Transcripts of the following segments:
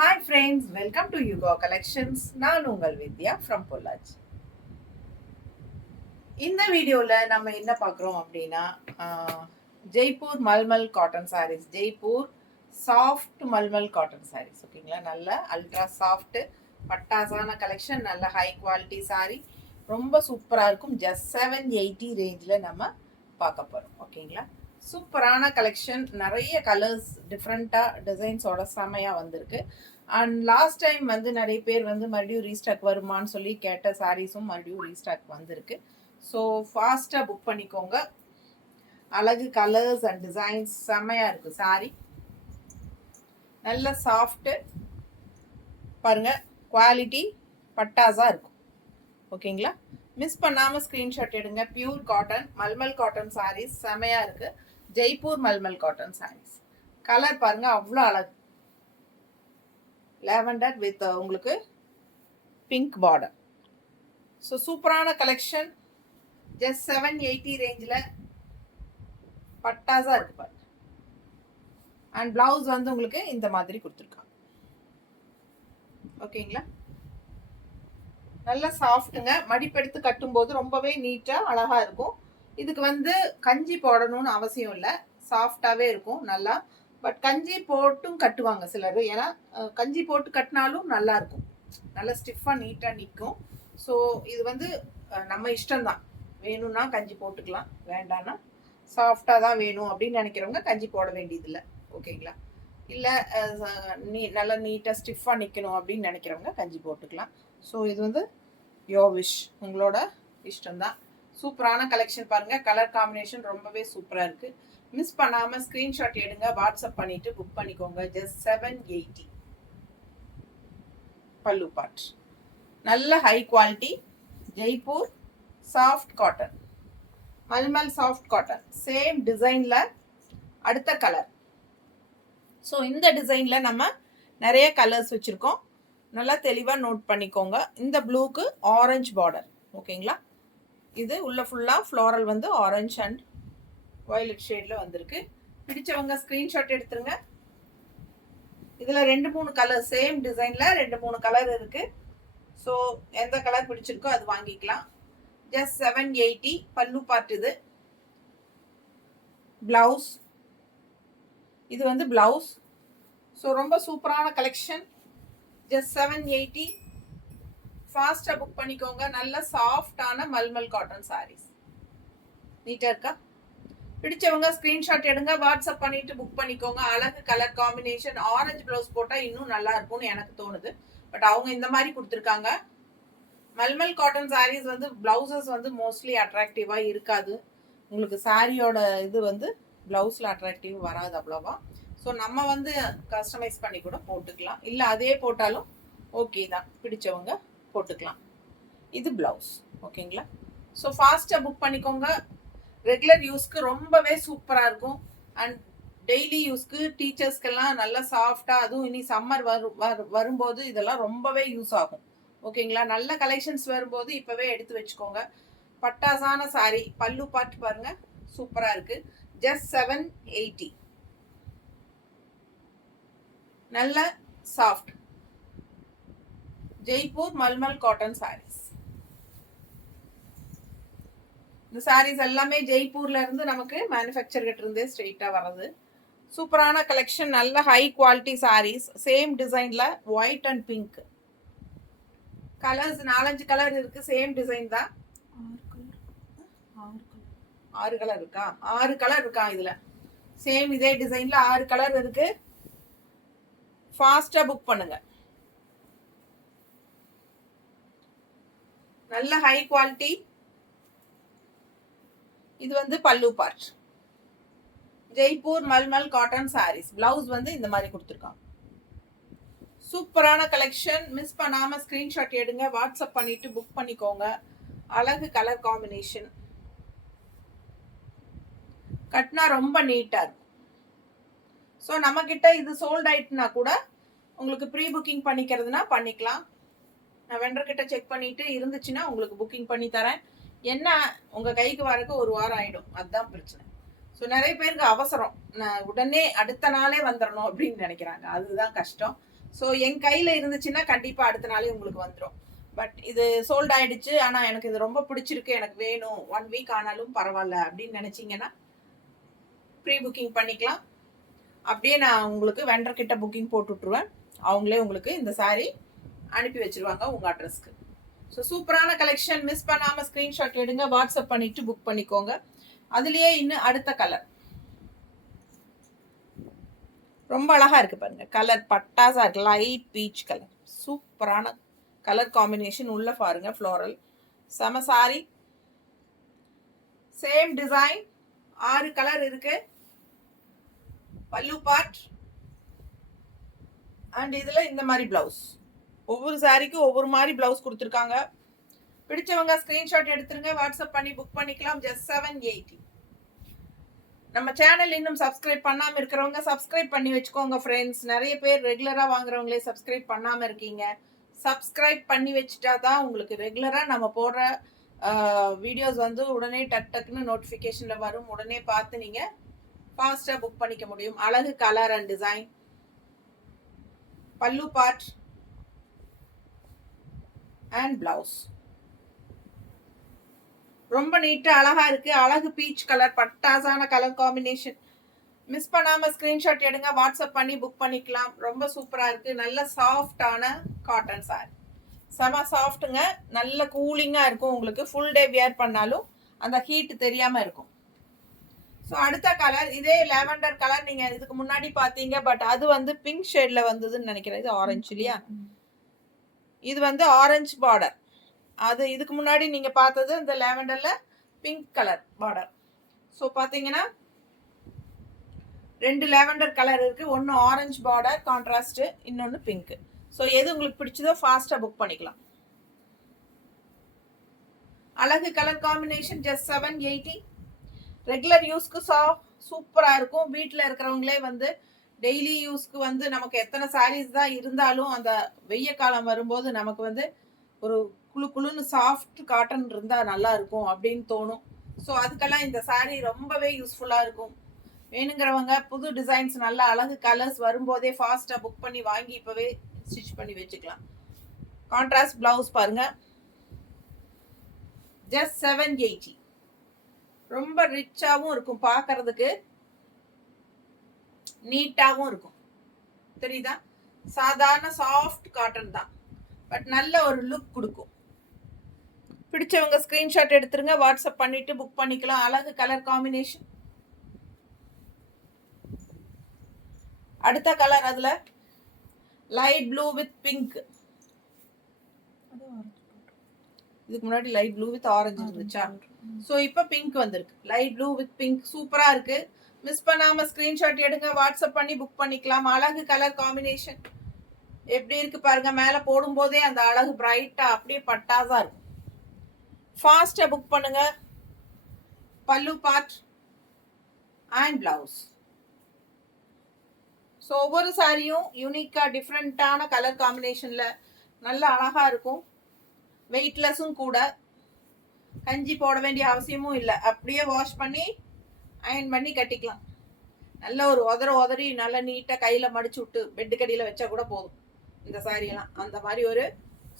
Hi friends, welcome to Yugo Collections. நான் உங்கள் வித்யா from Pollachi. இந்த வீடியோல நம்ம என்ன பார்க்குறோம் அப்படின்னா Jaipur mulmul cotton sarees, Jaipur soft mulmul cotton sarees. ஓகேங்களா, நல்ல அல்ட்ரா சாஃப்ட் பட்டாசான கலெக்ஷன், நல்ல ஹை குவாலிட்டி சாரீ, ரொம்ப சூப்பராக இருக்கும். ஜஸ்ட் 780 ரேஞ்சில் நம்ம பார்க்க போகிறோம். ஓகேங்களா, சூப்பரான கலெக்ஷன், நிறைய கலர்ஸ் டிஃப்ரெண்ட்டாக டிசைன்ஸோட செமையாக வந்திருக்கு. அண்ட் லாஸ்ட் டைம் வந்து நிறைய பேர் வந்து மறுபடியும் ரீஸ்டாக் வருமானு சொல்லி கேட்ட சாரீஸும் மறுபடியும் ரீஸ்டாக் வந்திருக்கு. ஸோ ஃபாஸ்ட்டாக புக் பண்ணிக்கோங்க. அழகு கலர்ஸ் அண்ட் டிசைன்ஸ் செம்மையாக இருக்குது. சாரீ நல்ல சாஃப்ட்டு பாருங்க, குவாலிட்டி பட்டாஸாக இருக்கும். ஓகேங்களா, மிஸ் பண்ணாமல் ஸ்க்ரீன்ஷாட் எடுங்க. Pure cotton mulmul cotton sarees செமையாக இருக்குது. ஜெய்ப்பூர் மல்மல் காட்டன் சாரீஸ். கலர் பாருங்கள், அவ்வளோ அழகு. லேவண்டர் வித் உங்களுக்கு பிங்க் பார்டர். ஸோ சூப்பரான கலெக்ஷன். ஜஸ்ட் 780 ரேஞ்சில் பட்டாஸாக இருக்கு பாருங்க. அண்ட் பிளவுஸ் வந்து உங்களுக்கு இந்த மாதிரி கொடுத்துருக்காங்க. ஓகேங்களா, நல்ல சாஃப்ட்டுங்க. மடிப்பெடுத்து கட்டும்போது ரொம்பவே நீட்டாக அழகாக இருக்கும். இதுக்கு வந்து கஞ்சி போடணும்னு அவசியம் இல்லை, சாஃப்டாகவே இருக்கும் நல்லா. பட் கஞ்சி போட்டும் கட்டுவாங்க சிலர், ஏன்னா கஞ்சி போட்டு கட்டினாலும் நல்லா இருக்கும், நல்லா ஸ்டிஃபாக நீட்டாக நிற்கும். ஸோ இது வந்து நம்ம இஷ்டம்தான். வேணும்னா கஞ்சி போட்டுக்கலாம், வேண்டான்னா சாஃப்டாக தான் வேணும் அப்படின்னு நினைக்கிறவங்க கஞ்சி போட வேண்டியதில்லை. ஓகேங்களா, இல்லை நல்லா நீட்டாக ஸ்டிஃபாக நிற்கணும் அப்படின்னு நினைக்கிறவங்க கஞ்சி போட்டுக்கலாம். ஸோ இது வந்து யோர் விஷ், உங்களோட இஷ்டம்தான். சூப்பரான கலெக்ஷன் பாருங்கள். கலர் காம்பினேஷன் ரொம்பவே சூப்பராக இருக்குது. மிஸ் பண்ணாமல் ஸ்க்ரீன்ஷாட் எடுங்க, வாட்ஸ்அப் பண்ணிவிட்டு புக் பண்ணிக்கோங்க. ஜஸ்ட் 780. பல்லு பார்ட் நல்ல high quality Jaipur soft cotton, mulmul soft cotton. Same டிசைனில் அடுத்த கலர். ஸோ இந்த டிசைனில் நம்ம நிறைய கலர்ஸ் வச்சுருக்கோம், நல்லா தெளிவாக நோட் பண்ணிக்கோங்க. இந்த ப்ளூக்கு ஆரஞ்சு பார்டர். ஓகேங்களா, இது உள்ள ஃபுல்லாக ஃப்ளோரல் வந்து ஆரஞ்ச் அண்ட் வயலட் ஷேடில் வந்திருக்கு. பிடிச்சவங்க ஸ்க்ரீன்ஷாட் எடுத்துருங்க. இதில் 2-3 கலர், சேம் டிசைனில் 2-3 கலர் இருக்குது. ஸோ எந்த கலர் பிடிச்சிருக்கோ அது வாங்கிக்கலாம். ஜஸ்ட் 780. பல்லு பார்ட் இது. ப்ளவுஸ் இது வந்து ப்ளவுஸ். ஸோ ரொம்ப சூப்பரான கலெக்ஷன். ஜஸ்ட் 780. ஃபாஸ்ட்டாக புக் பண்ணிக்கோங்க. நல்ல சாஃப்டான மல்மல் காட்டன் சாரீஸ். நீட்டாக இருக்கா? பிடிச்சவங்க ஸ்க்ரீன்ஷாட் எடுங்க, வாட்ஸ்அப் பண்ணிட்டு புக் பண்ணிக்கோங்க. அழகு கலர் காம்பினேஷன். ஆரஞ்சு ப்ளவுஸ் போட்டால் இன்னும் நல்லா இருக்கும்னு எனக்கு தோணுது. பட் அவங்க இந்த மாதிரி கொடுத்துருக்காங்க. மல்மல் காட்டன் சாரீஸ் வந்து ப்ளவுசஸ் வந்து மோஸ்ட்லி அட்ராக்டிவாக இருக்காது. உங்களுக்கு சாரியோட இது வந்து ப்ளவுஸில் அட்ராக்டிவ் வராது அவ்வளோவா. ஸோ நம்ம வந்து கஸ்டமைஸ் பண்ணி கூட போட்டுக்கலாம், இல்லை அதே போட்டாலும் ஓகே தான். பிடிச்சவங்க போட்டுக்கலாம். இது ப்ளவுஸ். ஓகேங்களா, ஸோ ஃபாஸ்ட்டாக புக் பண்ணிக்கோங்க. ரெகுலர் யூஸ்க்கு ரொம்பவே சூப்பராக இருக்கும். அண்ட் டெய்லி யூஸ்க்கு டீச்சர்ஸ்க்கெல்லாம் நல்லா சாஃப்டாக, அதுவும் இனி சம்மர் வரும்போது இதெல்லாம் ரொம்பவே யூஸ் ஆகும். ஓகேங்களா, நல்ல கலெக்ஷன்ஸ் வரும்போது இப்போவே எடுத்து வச்சுக்கோங்க. பட்டாசான சாரி. பல்லு பார்ட் பாருங்க, சூப்பராக இருக்குது. ஜஸ்ட் 780. நல்ல சாஃப்ட் ஜெய்ப்பூர் மல்மல் காட்டன் சாரீஸ். இந்த சாரீஸ் எல்லாமே ஜெய்ப்பூர்ல இருந்து நமக்கு மேனுஃபேக்சர் கிட்ட இருந்தே ஸ்ட்ரெயிட்டாக வர்றது. சூப்பரான கலெக்ஷன், நல்ல ஹை குவாலிட்டி சாரீஸ். சேம் டிசைன்ல white and pink colours, 4-5 colour இருக்கு. சேம் டிசைன் தான். 6 கலர் இருக்கா? 6 கலர் இருக்கா இதுல. சேம் இதே டிசைன்ல 6 கலர் இருக்கு. ஃபாஸ்டா புக் பண்ணுங்க. நல்ல ஹை குவாலிட்டி. இது வந்து pallu part. Jaipur mulmul cotton sarees. Blouse வந்து இந்த மாதிரி கொடுத்துருக்காங்க. சூப்பரான கலெக்ஷன். மிஸ் பண்ணாம ஸ்கிரீன்ஷாட் எடுங்க, வாட்ஸ்அப் பண்ணிட்டு புக் பண்ணிக்கோங்க. அழகு கலர் காம்பினேஷன். கட்டினா ரொம்ப நீட்டா இருக்கும். ஸோ நம்ம கிட்ட இது சோல்ட் ஆயிட்டுனா கூட உங்களுக்கு ப்ரீ புக்கிங் பண்ணிக்கிறதுனா பண்ணிக்கலாம். நான் வெண்டர் கிட்ட செக் பண்ணிட்டு இருந்துச்சுன்னா உங்களுக்கு புக்கிங் பண்ணி தரேன். என்ன உங்க கைக்கு வரக்கு 1 வாரம் ஆயிடும், அதுதான் பிரச்சனை. ஸோ நிறைய பேருக்கு அவசரம், நான் உடனே அடுத்த நாளே வந்துடணும் அப்படின்னு நினைக்கிறாங்க, அதுதான் கஷ்டம். ஸோ என் கையில் இருந்துச்சுன்னா கண்டிப்பாக அடுத்த நாளே உங்களுக்கு வந்துடும். பட் இது சோல்ட் ஆயிடுச்சு, ஆனால் எனக்கு இது ரொம்ப பிடிச்சிருக்கு, எனக்கு வேணும், 1 வீக் ஆனாலும் பரவாயில்ல அப்படின்னு நினச்சிங்கன்னா ப்ரீ புக்கிங் பண்ணிக்கலாம். அப்படியே நான் உங்களுக்கு வெண்டர் கிட்ட புக்கிங் போட்டு விட்ருவேன். அவங்களே உங்களுக்கு இந்த சாரீ அனுப்பி வச்சிருவாங்க உங்கள் அட்ரஸ்க்கு. ஸோ சூப்பரான கலெக்ஷன், மிஸ் பண்ணாமல் ஸ்க்ரீன்ஷாட் எடுங்க, வாட்ஸ்அப் பண்ணிவிட்டு புக் பண்ணிக்கோங்க. அதுலேயே இன்னும் அடுத்த கலர் ரொம்ப அழகாக இருக்குது பாருங்கள். கலர் பட்டாசா இருக்கு, லைட் பீச் கலர், சூப்பரான கலர் காம்பினேஷன். உள்ள பாருங்க ஃப்ளோரல், செம சாரி, சேம் டிசைன், 6 கலர் இருக்கு. பல்லு பார்ட் அண்ட் இதுல இந்த மாதிரி பிளவுஸ். ஒவ்வொரு சாரிக்கும் ஒவ்வொரு மாதிரி பிளவுஸ் கொடுத்துருக்காங்க. பிடிச்சவங்க ஸ்கிரீன்ஷாட் எடுத்துருங்க, வாட்ஸ்அப் பண்ணி புக் பண்ணிக்கலாம். ஜஸ்ட் 780. நம்ம சேனல் இன்னும் சப்ஸ்கிரைப் பண்ணாமல் இருக்கிறவங்க சப்ஸ்கிரைப் பண்ணி வச்சுக்கோங்க ஃப்ரெண்ட்ஸ். நிறைய பேர் ரெகுலராக வாங்குறவங்களே சப்ஸ்கிரைப் பண்ணாமல் இருக்கீங்க. சப்ஸ்கிரைப் பண்ணி வச்சுட்டா தான் உங்களுக்கு ரெகுலராக நம்ம போடுற வீடியோஸ் வந்து உடனே டக்குன்னு நோட்டிஃபிகேஷனில் வரும். உடனே பார்த்து நீங்கள் ஃபாஸ்ட்டாக புக் பண்ணிக்க முடியும். அழகு கலர் அண்ட் டிசைன். பல்லு பார்ட் அண்ட் பிளவுஸ் ரொம்ப நீட்டா அழகா இருக்கு. அழகு பீச் கலர், பட்டாசான கலர் காம்பினேஷன். மிஸ் பண்ணாம ஸ்கிரீன்ஷாட் எடுங்க, வாட்ஸ்அப் பண்ணி புக் பண்ணிக்கலாம். ரொம்ப சூப்பரா இருக்கு. நல்ல சாஃப்டான காட்டன் சாரி, செம சாஃப்ட்டுங்க. நல்ல கூலிங்கா இருக்கும். உங்களுக்கு ஃபுல் டே வியர் பண்ணாலும் அந்த ஹீட் தெரியாம இருக்கும். ஸோ அடுத்த கலர் இதே லாவெண்டர் கலர் நீங்க இதுக்கு முன்னாடி பார்த்தீங்க, பட் அது வந்து பிங்க் ஷேட்ல வந்ததுன்னு நினைக்கிறேன். இது ஆரஞ்சு இல்லையா? இது வந்து ஆரஞ்சு பார்டர். அது இதுக்கு முன்னாடி நீங்க பார்த்தது இந்த லாவெண்டர்ல பிங்க் கலர் பார்டர். ஸோ பார்த்தீங்கன்னா 2 லாவெண்டர் கலர் இருக்கு. ஒன்று ஆரஞ்சு பார்டர் கான்ட்ராஸ்ட், இன்னொன்று பிங்க். ஸோ எது உங்களுக்கு பிடிச்சதோ ஃபாஸ்ட்டாக புக் பண்ணிக்கலாம். அழகு கலர் காம்பினேஷன். ஜஸ்ட் 780. ரெகுலர் யூஸ்க்கு சூப்பராக இருக்கும். வீட்டில் இருக்கிறவங்களே வந்து டெய்லி யூஸ்க்கு வந்து நமக்கு எத்தனை சாரீஸ் தான் இருந்தாலும் அந்த வெய்ய காலம் வரும்போது நமக்கு வந்து ஒரு குழுன்னு சாஃப்ட் காட்டன் இருந்தால் நல்லா இருக்கும் அப்படின்னு தோணும். ஸோ அதுக்கெல்லாம் இந்த சாரீ ரொம்பவே யூஸ்ஃபுல்லாக இருக்கும். வேணுங்கிறவங்க புது டிசைன்ஸ் நல்ல அழகு கலர்ஸ் வரும்போதே ஃபாஸ்ட்டாக புக் பண்ணி வாங்கி இப்போவே ஸ்டிச் பண்ணி வச்சுக்கலாம். கான்ட்ராஸ்ட் பிளவுஸ் பாருங்க. ஜஸ்ட் 780. ரொம்ப ரிச்சாகவும் இருக்கும், பார்க்கறதுக்கு நீட்டாகவும் இருக்கும். தெரியுதா? சாதாரண சாஃப்ட் காட்டன் தான், பட் நல்ல ஒரு லுக் கொடுக்கும். பிடிச்சவங்க ஸ்கிரீன்ஷாட் எடுத்துருங்க, வாட்ஸ்அப் பண்ணிட்டு புக் பண்ணிக்கலாம். அழகு கலர் காம்பினேஷன். அடுத்த கலர் அதுல லைட் ப்ளூ வித் பிங்க். இதுக்கு முன்னாடி லைட் ப்ளூ வித் ஆரஞ்சு இருந்துச்சா? ஸோ இப்போ பிங்க் வந்திருக்கு. லைட் ப்ளூ வித் பிங்க் சூப்பரா இருக்கு. மிஸ் பண்ணாம ஸ்கிரீன்ஷாட் எடுங்க, வாட்ஸ்அப் பண்ணி புக் பண்ணிக்கலாம். அழகு கலர் காம்பினேஷன் எப்படி இருக்கு பாருங்க. மேல போடும் போதே அந்த அழகு பிரைட்டா அப்படியே பட்டாசா இருக்கும். ஃபாஸ்டா புக் பண்ணுங்க. பல்லு பார்ட் அண்ட் பிளவுஸ். ஸோ ஒவ்வொரு சாரியும் யூனிக்கா டிஃப்ரெண்டான கலர் காம்பினேஷன்ல நல்ல அழகா இருக்கும். வெயிட்லெஸ்ஸும் கூட. கஞ்சி போட வேண்டிய அவசியமும் இல்லை. அப்படியே வாஷ் பண்ணி அயன் பண்ணி கட்டிக்கலாம். நல்ல ஒரு உதறி நல்லா நீட்டாக கையில் மடிச்சு விட்டு பெட்டு கடியில் வச்சா கூட போதும் இந்த சாரியெல்லாம். அந்த மாதிரி ஒரு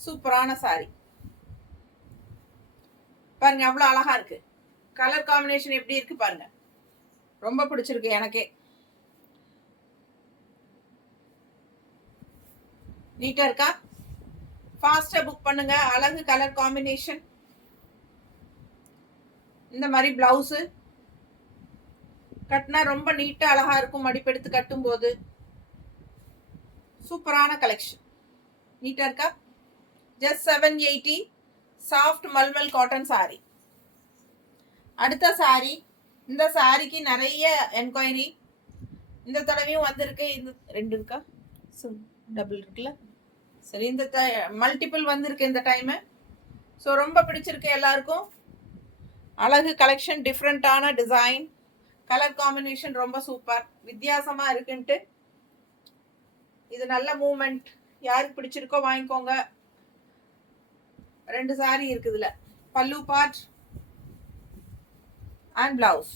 சூப்பரான சாரி பாருங்க, அவ்வளோ அழகா இருக்கு. கலர் காம்பினேஷன் எப்படி இருக்கு பாருங்க, ரொம்ப பிடிச்சிருக்கு எனக்கே. நீட்டா இருக்கா? ஃபாஸ்டா புக் பண்ணுங்க. அழகு கலர் காம்பினேஷன். இந்த மாதிரி பிளவுஸ் கட்டினா ரொம்ப நீட்டா அழகா இருக்கும். மடிப்பெடுத்து கட்டும் போது சூப்பரான கலெக்ஷன். நீட்டா இருக்கா? Just 780. Soft mulmul cotton sorry. அடுத்த சாரி. இந்த சாரிக்கு நிறைய என்கொயரி இந்த தடவையும் வந்திருக்கு. இந்த 2 இருக்கா? டபுள் இருக்குல்ல? சரி, இந்த மல்டிபிள் வந்திருக்கு இந்த டைமு. ஸோ ரொம்ப பிடிச்சிருக்கு எல்லாருக்கும். அழகு கலெக்ஷன், டிஃப்ரெண்டான டிசைன், கலர் காம்பினேஷன் ரொம்ப சூப்பர், வித்தியாசமா இருக்குன்ட்டு இது நல்ல மூமெண்ட். யாருக்கு பிடிச்சிருக்கோ வாங்கிக்கோங்க. 2 சாரி இருக்குதுல. பல்லு பார்ட் அண்ட் பிளவுஸ்.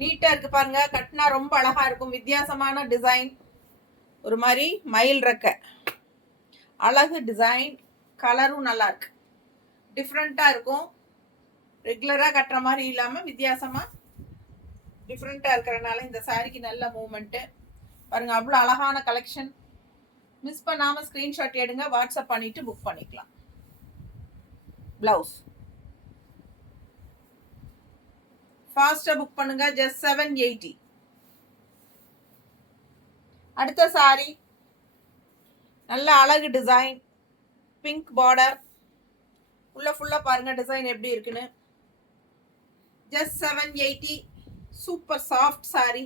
நீட்டா இருக்கு பாருங்க. கட்டினா ரொம்ப அழகா இருக்கும். வித்தியாசமான டிசைன், ஒரு மாதிரி மயில் ரெக்க, அழகு டிசைன், கலரும் நல்லா இருக்கு, டிஃப்ரெண்டா இருக்கும். ரெகுலரா கட்டுற மாதிரி இல்லாம வித்தியாசமா டிஃப்ரெண்டா இருக்கிறனால இந்த சாரிக்கு நல்ல மூவ்மெண்ட் பாருங்க. அவ்வளோ அழகான கலெக்ஷன். மிஸ் பண்ணாம ஸ்கிரீன்ஷாட் எடுங்க, வாட்ஸ்அப் பண்ணிட்டு புக் பண்ணிக்கலாம். பிளவுஸ் ஃபாஸ்டா புக் பண்ணுங்க. ஜஸ்ட் 780. அடுத்த சாரி நல்ல அழகு டிசைன், பிங்க் பார்டர், உள்ள ஃபுல்லா பாருங்க டிசைன் எப்படி இருக்குன்னு. Just 780. Super soft sorry,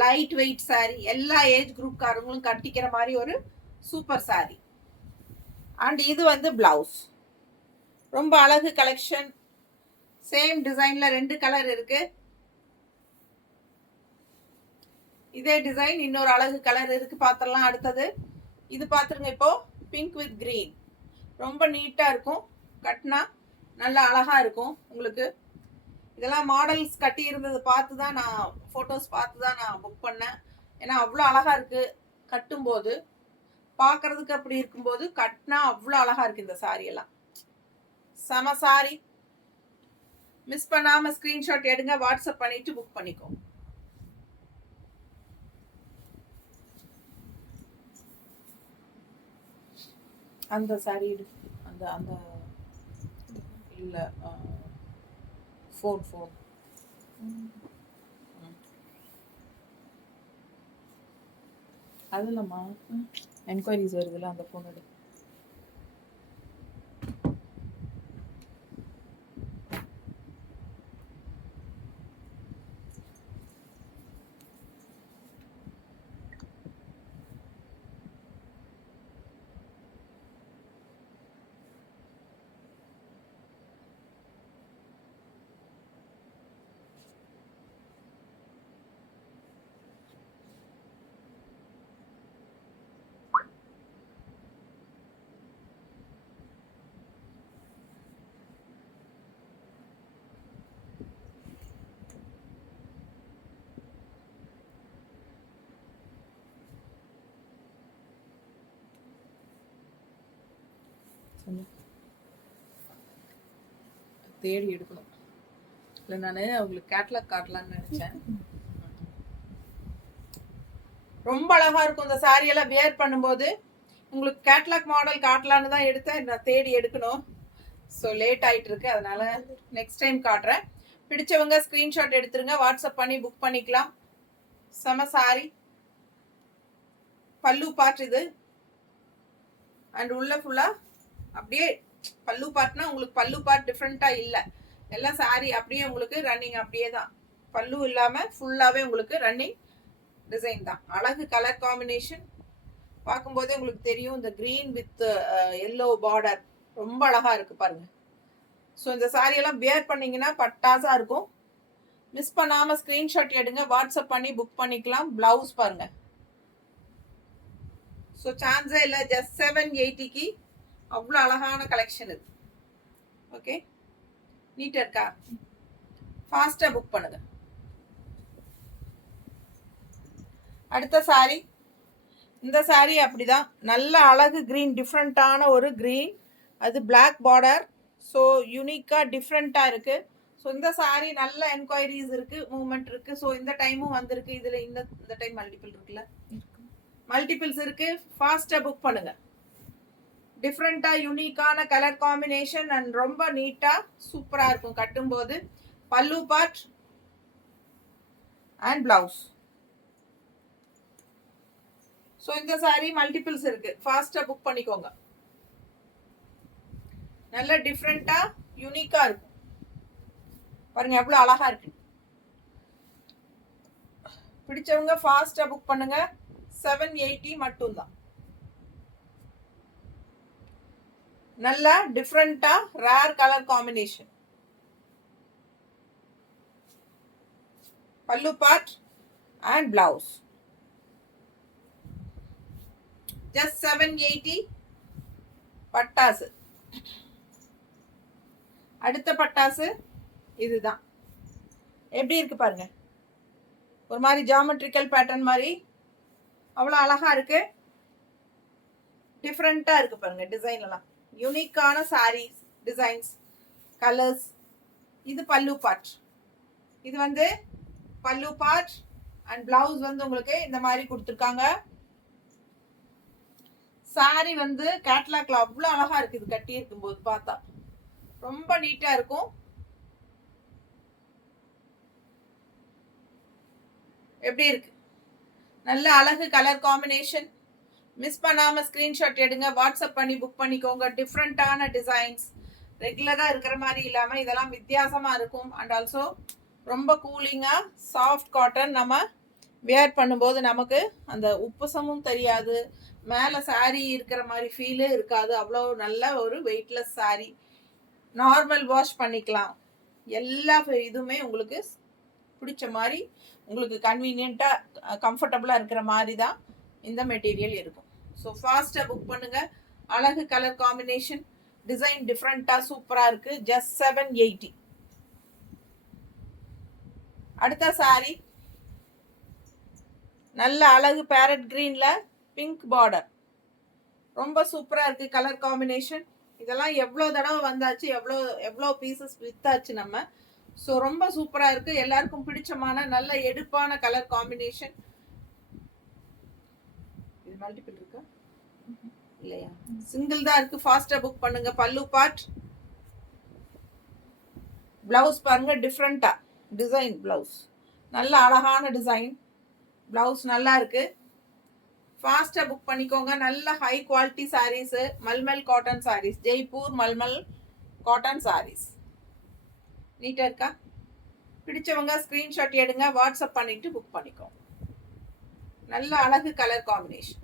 light weight sorry, எல்லா ஏஜ் குரூப் காரங்களும் கட்டிக்கிற மாதிரி ஒரு சூப்பர் சாரி. அண்ட் இது வந்து பிளவுஸ். ரொம்ப அழகு கலெக்ஷன். சேம் டிசைன்ல 2 கலர் இருக்கு. இதே டிசைன் இன்னொரு அழகு கலர் இருக்கு, பார்த்துடலாம். அடுத்தது இது பார்த்துருங்க. இப்போ பிங்க் வித் கிரீன், ரொம்ப நீட்டா இருக்கும். கட்டினா நல்லா அழகா இருக்கும் உங்களுக்கு. இதெல்லாம் மாடல்ஸ் கட்டி இருந்தது பார்த்து தான் நான், ஃபோட்டோஸ் பார்த்து தான் நான் புக் பண்ணேன். ஏன்னா அவ்வளோ அழகா இருக்கு கட்டும்போது, பார்க்கறதுக்கு அப்படி இருக்கும்போது கட்டினா அவ்வளோ அழகா இருக்கு இந்த சாரி எல்லாம். செம சாரி. மிஸ் பண்ணாம ஸ்கிரீன்ஷாட் எடுங்க, வாட்ஸ்அப் பண்ணிட்டு புக் பண்ணிக்கோங்க. அந்த சாரி அந்த அந்த இல்லை, ஃபோன் அது இல்லைம்மா, என்கொயரிஸ் வருதுல்ல, அந்த ஃபோன் எடு. தேடி எடுக்கணும். இல்லை, நான் உங்களுக்கு கேட்லாக் காட்டலான்னு நினைச்சேன். ரொம்ப அழகா இருக்கும் இந்த சாரி எல்லாம் வியர் பண்ணும்போது. உங்களுக்கு கேட்லாக் மாடல் காட்டலான்னு தான் எடுத்தேன், நான் தேடி எடுக்கணும். ஸோ லேட் ஆயிட்டு இருக்கு, அதனால நெக்ஸ்ட் டைம் காட்டுறேன். பிடிச்சவங்க ஸ்கிரீன்ஷாட் எடுத்துருங்க, வாட்ஸ்அப் பண்ணி புக் பண்ணிக்கலாம். செம சாரி. பல்லு பார்ட் இது. அண்ட் உள்ள ஃபுல்லா அப்படியே பல்லு பார்ட்னா உங்களுக்கு பல்லு பார்ட் டிஃப்ரெண்டா இல்லை, எல்லாம் சாரி அப்படியே உங்களுக்கு ரன்னிங் அப்படியே தான். பல்லு இல்லாம ஃபுல்லாவே உங்களுக்கு ரன்னிங் டிசைன் தான். அழகு கலர் காம்பினேஷன் பார்க்கும்போதே உங்களுக்கு தெரியும். இந்த கிரீன் வித் எல்லோ பார்டர் ரொம்ப அழகா இருக்கு பாருங்க. ஸோ இந்த சாரி எல்லாம் வியர் பண்ணீங்கன்னா பட்டாசா இருக்கும். மிஸ் பண்ணாம ஸ்கிரீன்ஷாட் எடுங்க, வாட்ஸ்அப் பண்ணி புக் பண்ணிக்கலாம். பிளவுஸ் பாருங்க. ஸோ சான்ஸே இல்லை, ஜஸ்ட் 780க்கு அவ்வளோ அழகான கலெக்ஷன் இது. ஓகே, நீட்டா இருக்கா? ஃபாஸ்டா புக் பண்ணுங்க. அடுத்த சாரி, இந்த சாரி அப்படிதான். நல்ல அழகு கிரீன், டிஃப்ரெண்ட்டான ஒரு கிரீன், அது பிளாக் பார்டர். ஸோ யூனிக்காக டிஃப்ரெண்ட்டாக இருக்குது. ஸோ இந்த சாரி நல்ல என்கொயரிஸ் இருக்குது, மூவ்மெண்ட் இருக்குது. ஸோ இந்த டைமும் வந்திருக்கு. இதில் இந்த டைம் மல்டிபிள் இருக்குல்ல, மல்டிபிள்ஸ் இருக்குது. ஃபாஸ்ட்டாக புக் பண்ணுங்கள். டிஃப்ரெண்ட்டாக யூனிக்கான கலர் காம்பினேஷன் அண்ட் ரொம்ப நீட்டாக சூப்பராக இருக்கும் கட்டும்போது. பல்லு பார்ட் அண்ட் பிளவுஸ். ஸோ இந்த சாரி மல்டிபிள்ஸ் இருக்கு, ஃபாஸ்டா புக் பண்ணிக்கோங்க. நல்ல டிஃப்ரெண்டா யூனிக்கா இருக்கும் பாருங்க, எவ்வளவு அழகா இருக்கு. பிடிச்சவங்க ஃபாஸ்டா புக் பண்ணுங்க. 780 மட்டும்தான். நல்ல டிஃப்ரெண்டா ரேர் கலர் காம்பினேஷன். பல்லு பார்ட் அண்ட் பிளவுஸ். ஜஸ்ட் 780. பட்டாசு. அடுத்த பட்டாசு இதுதான். எப்படி இருக்கு பாருங்க. ஒரு மாதிரி ஜாமெட்ரிக்கல் பேட்டர்ன் மாதிரி அவ்வளோ அழகா இருக்கு. டிஃப்ரெண்டா இருக்கு பாருங்க டிசைன் எல்லாம். யூனிக்கான சாரீஸ் டிசைன்ஸ் கலர்ஸ். இது பல்லு பார்ட். இது வந்து பல்லு பார்ட் அண்ட் பிளவுஸ் வந்து உங்களுக்கு இந்த மாதிரி கொடுத்துருக்காங்க. சாரி வந்து கேட்லாக்ல அவ்வளோ அழகா இருக்கு. இது கட்டி இருக்கும்போது பார்த்தா ரொம்ப நீட்டா இருக்கும். எப்படி இருக்கு? நல்ல அழகு கலர் காம்பினேஷன். மிஸ் பண்ணாம ஸ்கிரீன்ஷாட் எடுங்க, வாட்ஸ்அப் பண்ணி புக் பண்ணிக்கோங்க. டிஃப்ரெண்டான டிசைன்ஸ், ரெகுலரா இருக்கிற மாதிரி இல்லாம இதெல்லாம் வித்தியாசமா இருக்கும். அண்ட் ஆல்சோ ரொம்ப கூலிங்கா சாஃப்ட் காட்டன். நம்ம வேர் பண்ணும்போது நமக்கு அந்த உப்புசமும் தெரியாது, மேலே சாரீ இருக்கிற மாதிரி ஃபீலே இருக்காது. அவ்வளோ நல்ல ஒரு வெயிட்லெஸ் சாரீ. நார்மல் வாஷ் பண்ணிக்கலாம். எல்லா இதுவுமே உங்களுக்கு பிடிச்ச மாதிரி, உங்களுக்கு கன்வீனியண்ட்டாக கம்ஃபர்டபுளாக இருக்கிற மாதிரி தான் இந்த மெட்டீரியல் இருக்கும். ஸோ ஃபாஸ்ட்டாக புக் பண்ணுங்க. அழகு கலர் காம்பினேஷன், டிசைன் டிஃப்ரெண்ட்டாக சூப்பராக இருக்கு. ஜஸ்ட் 780. அடுத்த சாரி நல்ல அழகு பேரட் கிரீன்ல பிங்க் பார்டர். ரொம்ப சூப்பராக இருக்கு கலர் காம்பினேஷன். இதெல்லாம் எவ்வளோ தடவை வந்தாச்சு, எவ்வளோ எவ்வளோ பீசஸ் வித்தாச்சு நம்ம. ஸோ ரொம்ப சூப்பராக இருக்கு. எல்லாருக்கும் பிடிச்சமான நல்ல எடுப்பான கலர் காம்பினேஷன். இது மல்டிபிள் இருக்கா இல்லையா? சிங்கிள் தான் இருக்கு. ஃபாஸ்டா புக் பண்ணுங்க. பல்லு பார்ட். பிளவுஸ் பாருங்க டிஃப்ரெண்டா டிசைன் பிளவுஸ். நல்ல அழகான டிசைன் பிளவுஸ் நல்லா இருக்கு. ஃபாஸ்டா புக் பண்ணிக்கோங்க. நல்ல high quality sarees, mulmul cotton sarees, Jaipur mulmul cotton sarees. நீட்டா இருக்கா? பிடிச்சவங்க ஸ்கிரீன்ஷாட் எடுங்க, வாட்ஸ்அப் பண்ணிட்டு புக் பண்ணிக்கோங்க. நல்ல அழகு கலர் காம்பினேஷன்.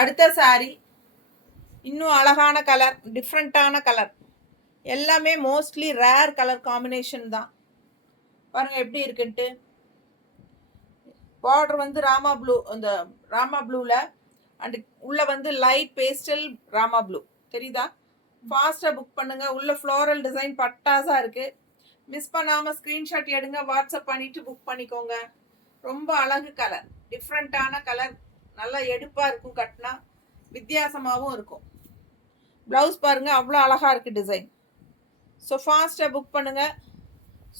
அடுத்த சாரி இன்னும் அழகான கலர், டிஃப்ரெண்டான கலர். எல்லாமே மோஸ்ட்லி ரேர் கலர் காம்பினேஷன் தான். பாருங்க எப்படி இருக்குன்ட்டு. பார்டர் வந்து ராமா ப்ளூ, அந்த ராமா ப்ளூல அண்ட் உள்ள வந்து லைட் பேஸ்டல் ராமா ப்ளூ தெரியுதா? ஃபாஸ்ட்டாக புக் பண்ணுங்க. உள்ள ஃப்ளோரல் டிசைன் பட்டாசா இருக்கு. மிஸ் பண்ணாம ஸ்கிரீன்ஷாட் எடுங்க, வாட்ஸ்அப் பண்ணிட்டு புக் பண்ணிக்கோங்க. ரொம்ப அழகு கலர், டிஃப்ரெண்டான கலர். நல்லா எடுப்பா இருக்கும், கட்டினா வித்தியாசமாகவும் இருக்கும். பிளவுஸ் பாருங்க அவ்வளோ அழகா இருக்கு டிசைன். ஸோ ஃபாஸ்ட்டாக புக் பண்ணுங்க.